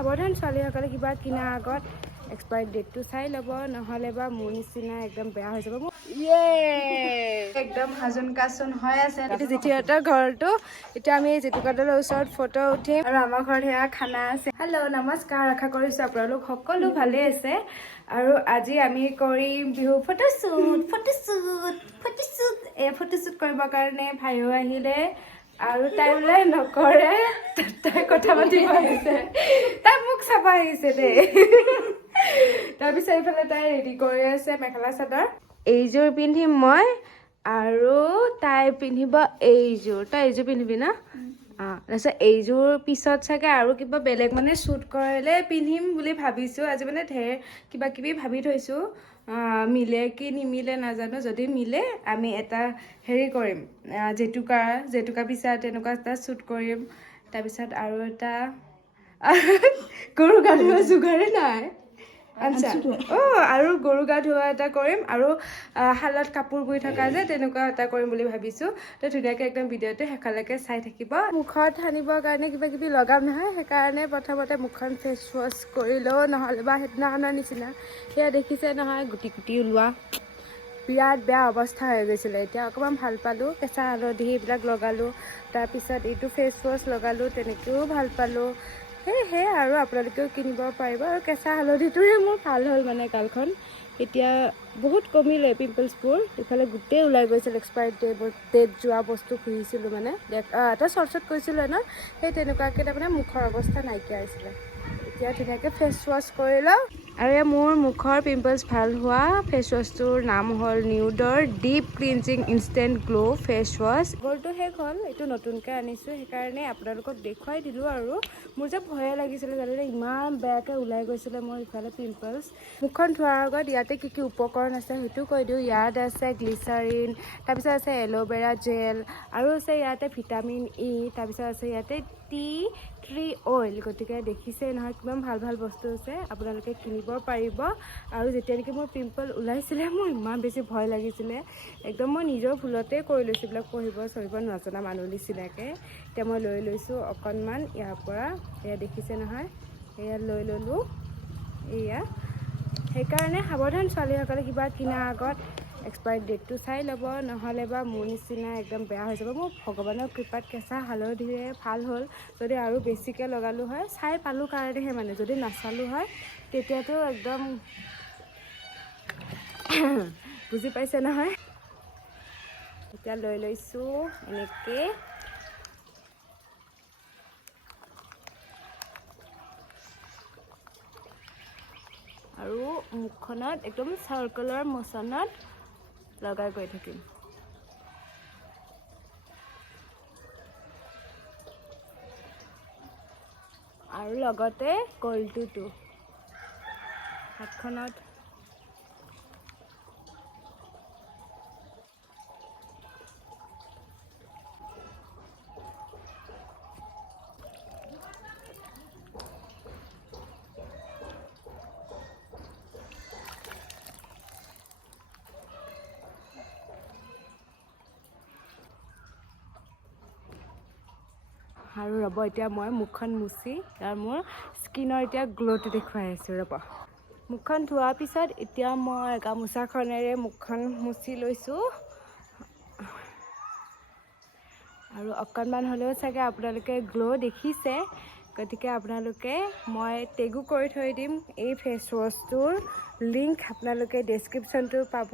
সাৱধান ছোৱালীসকলে কিবা কিনাৰ আগত এক্সপায়াৰ ডেটটো চাই ল'ব নহ'লে বা মোৰ নিচিনা একদম বেয়া হৈ যাব। মোৰ একদম সাজোন কাচোন হৈ আছে। এইটো জেঠিহঁতৰ ঘৰটো এতিয়া আমি জেতুকাদলৰ ওচৰত ফটো উঠিম। আৰু আমাৰ ঘৰত সেয়া খানা আছে। হেল্ল' নমস্কাৰ আশা কৰিছোঁ আপোনালোক সকলো ভালেই আছে। আৰু আজি আমি কৰিম বিহু ফটোশ্বুট ফটোশ্বুট ফটোশ্বুট। এই ফটোশ্বুট কৰিবৰ কাৰণে ভাইও আহিলে। আৰু তাই বোলে নকৰে তাই কথা পাতিব আহিছে। তাই মোক চাব আহিছে দেই। তাৰপিছত এইফালে তাই ৰেডি কৰি আছে মেখেলা চাদৰ। এইযোৰ পিন্ধিম মই আৰু তাই পিন্ধিব এইযোৰ তই এইযোৰ পিন্ধিবি না? তাৰপিছত এইযোৰ পিছত চাগে আৰু কিবা বেলেগ মানে শ্বুট কৰিলে পিন্ধিম বুলি ভাবিছোঁ। আজি মানে ঢেৰ কিবা কিবি ভাবি থৈছোঁ। মিলে কি নিমিলে নাজানো যদি মিলে আমি এটা হেৰি কৰিম। জেতুকা জেতুকা পিছা তেনেকুৱা এটা শ্বুট কৰিম। তাৰপিছত আৰু এটা গৰু গা ধোৱা যোগাৰে নাই। আচ্ছা। অঁ আৰু গৰু গা ধোৱা এটা কৰিম আৰু শালত কাপোৰ বৈ থকা যে তেনেকুৱা এটা কৰিম বুলি ভাবিছোঁ। তো ধুনীয়াকৈ একদম ভিডিঅ'টো শেষলৈকে চাই থাকিব। মুখত সানিবৰ কাৰণে কিবা কিবি লগাম নহয় সেইকাৰণে প্ৰথমতে মুখখন ফেচ ৱাছ কৰি লওঁ নহ'লে বা সেইদিনাখনৰ নিচিনা। সেয়া দেখিছে নহয় গুটি গুটি ওলোৱা। বিৰাট বেয়া অৱস্থা হৈ গৈছিলে। এতিয়া অকণমান ভাল পালোঁ কেঁচা হালধি এইবিলাক লগালোঁ। তাৰপিছত এইটো ফেচ ৱাছ লগালোঁ তেনেকৈও ভাল পালোঁ। সেয়াই আৰু আপোনালোকেও কিনিব পাৰিব। আৰু কেঁচা হালধিটোৰে মোৰ ভালো হ'ল মানে গালখন। এতিয়া বহুত কমিলে পিম্পলছবোৰ। ইফালে গোটেই ওলাই গৈছিল এক্সপায়াৰ ডেট ডেট যোৱা বস্তু ঘূৰিছিলোঁ মানে। এটা চৰ্চত কৈছিলোঁ ন সেই তেনেকুৱাকৈ তাৰমানে মুখৰ অৱস্থা নাইকিয়া হৈছিলে। এতিয়া ধুনীয়াকৈ ফেচ ৱাশ্ব কৰি লওঁ। আৰু এই মোৰ মুখৰ পিম্পলছ ভালো হোৱা ফেচ ৱাছটোৰ নাম হ'ল নিউডৰ deep cleansing instant glow' face wash গ'লটো শেষ হ'ল, এইটো নতুনকৈ আনিছোঁ, সেইকাৰণে আপোনালোকক দেখুৱাই দিলোঁ আৰু মোৰ যে ভয়ে লাগিছিলে, জানেনে? ইমান বেয়াকৈ ওলাই গৈছিলে মোৰ ইফালে পিম্পলছ মুখখন ধোৱাৰ আগত ইয়াতে কি কি উপকৰণ আছে সেইটো কৈ দিওঁ। ইয়াত আছে গ্লিচাৰিন তাৰপিছত আছে এল'ভেৰা জেল আৰু আছে ইয়াতে ভিটামিন ই তাৰপিছত আছে ইয়াতে টি ট্ৰি অইল গতিকে দেখিছেই নহয়, কিমান ভালো ভালো বস্তু আছে আপোনালোকে কিনিব পাৰিব। আৰু যেতিয়া নেকি মোৰ পিম্পল ওলাইছিলে, মোৰ ইমান বেছি ভয় লাগিছিলে। একদম মই নিজৰ ভুলতে কৰি লৈছোঁ, এইবিলাক পঢ়িব চঢ়িব নজনা মানুহ নিচিনাকৈ। এতিয়া মই লৈ লৈছোঁ অকণমান, ইয়াৰ পৰা, এয়া দেখিছে নহয়, এয়া লৈ ল'লোঁ, এয়া। সেইকাৰণে সাৱধান ছোৱালীসকলে কিবা কিনাৰ আগত এক্সপায়াৰ ডেটটো চাই ল'ব নহ'লে বা মোৰ নিচিনা একদম বেয়া হৈ যাব। মোৰ ভগৱানৰ কৃপাত কেঁচা হালধিৰে ভাল হ'ল। যদি আৰু বেছিকৈ লগালোঁ হয় চাই পালোঁ কাৰণেহে মানে। যদি নাচালোঁ হয় তেতিয়াতো একদম বুজি পাইছে নহয়? এতিয়া লৈ লৈছোঁ এনেকৈ। আৰু মুখখনত একদম চাৰ্কলৰ মোচনত লগাই গৈ থাকিম। আৰু লগতে কলটোতো হাতখনত আৰু ৰ'ব এতিয়া মই মুখখন মুচি তাৰ মোৰ স্কিনৰ এতিয়া গ্ল'টো দেখুৱাই আছোঁ ৰ'ব। মুখখন ধোৱাৰ পিছত এতিয়া মই গামোচাখনেৰে মুখখন মুচি লৈছোঁ। আৰু অকণমান হ'লেও চাগে আপোনালোকে গ্ল' দেখিছে। গতিকে আপোনালোকে মই টেগো কৰি থৈ দিম এই ফেচ ৱাছটোৰ লিংক আপোনালোকে ডেছক্ৰিপশ্যনটো পাব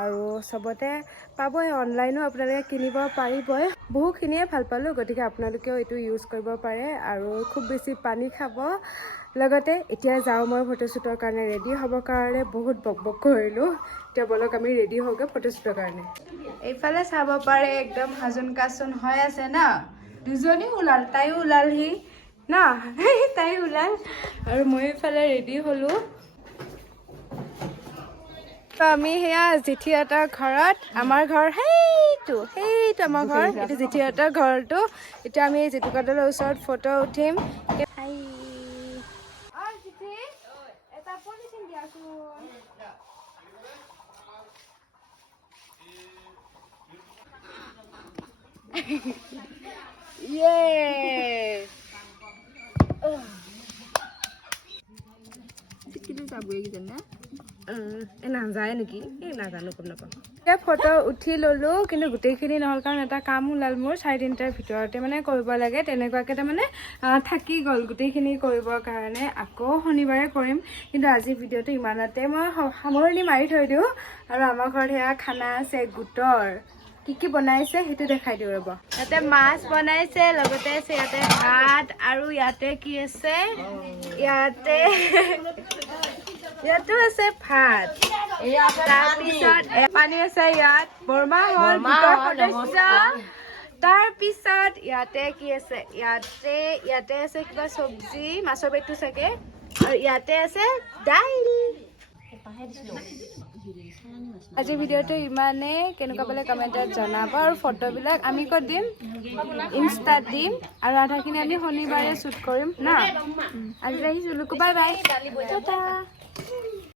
আৰু চবতে পাবই অনলাইনো আপোনালোকে কিনিব পাৰিবই। বহুখিনিয়ে ভাল পালোঁ গতিকে আপোনালোকেও এইটো ইউজ কৰিব পাৰে আৰু খুব বেছি পানী খাব। লগতে এতিয়া যাওঁ মই ফটোশ্বুটৰ কাৰণে ৰেডি হ'বৰ কাৰণে বহুত বক বক কৰিলোঁ। এতিয়া বলক আমি ৰেডি হওঁগৈ ফটোশ্বুটৰ কাৰণে। এইফালে চাব পাৰে একদম সাজোন কাচোন হৈ আছে ন? দুজনী ওলাল তাইও ওলালহি। ন তাই ওলাল। আৰু মই এইফালে ৰেডি হ'লোঁ। তো আমি সেয়া জেঠিহঁতৰ ঘৰত আমাৰ ঘৰ সেইটো সেইটো আমাৰ ঘৰ এইটো জেঠিহঁতৰ ঘৰটো। এতিয়া আমি জেতুকাদলৰ ওচৰত ফটো উঠিম। হাই। এতিয়া ফটো উঠি ল'লোঁ কিন্তু গোটেইখিনি নহ'ল কাৰণ এটা কাম ওলাল মোৰ চাৰে তিনিটাৰ ভিতৰতে মানে কৰিব লাগে তেনেকুৱাকৈ তাৰমানে থাকি গ'ল গোটেইখিনি কৰিবৰ কাৰণে। আকৌ শনিবাৰে কৰিম কিন্তু আজি ভিডিঅ'টো ইমানতে মই সামৰণি মাৰি থৈ দিওঁ। আৰু আমাৰ ঘৰত সেয়া খানা আছে গোটৰ। কি কি বনাইছে সেইটো দেখাই দিওঁ ৰ'ব। ইয়াতে মাছ বনাইছে লগতে আছে ইয়াতে ভাত আৰু ইয়াতে কি আছে? ইয়াতে ইয়াতো আছে ভাত। তাৰপিছত পানী আছে ইয়াত। বৰমা হ'ল তাৰপিছত ইয়াতে কি আছে? ইয়াতে ইয়াতে আছে কিবা চব্জি মাছৰ পেটটো চাগে। আৰু ইয়াতে আছে দাইল। আজি ভিডিঅ'টো ইমানেই। কেনেকুৱা পালে কমেণ্টত জনাব আৰু ফটোবিলাক আমি ক'ত দিম? ইনষ্টাত দিম। আৰু আধাখিনি আমি শনিবাৰে শ্বুট কৰিম না? আজি আহিছোঁ লোকো বাই বাই